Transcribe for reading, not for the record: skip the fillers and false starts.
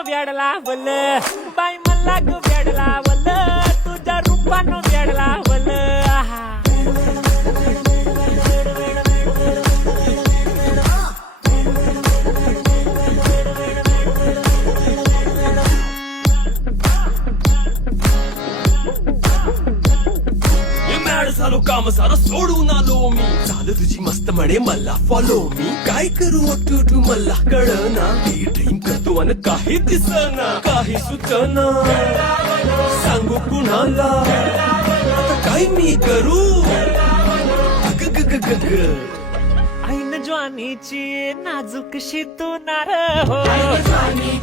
रूपानं वेडला वल बाई मला ग वेडला वल तुझ्या रूपानं वेडला वल आहा झालो काम सारं सोडून आलो मी झालं तुझी मस्त म्हणे मला फॉलो मी काय करू अटू मला कळना ती ड्रीम करतो आणि काही दिसना काही सुचना सांगू कुणाला आता काय मी करू अग ग ग ग ग ऐन ज्वानीची नाजूकशी तू नार हो जवानी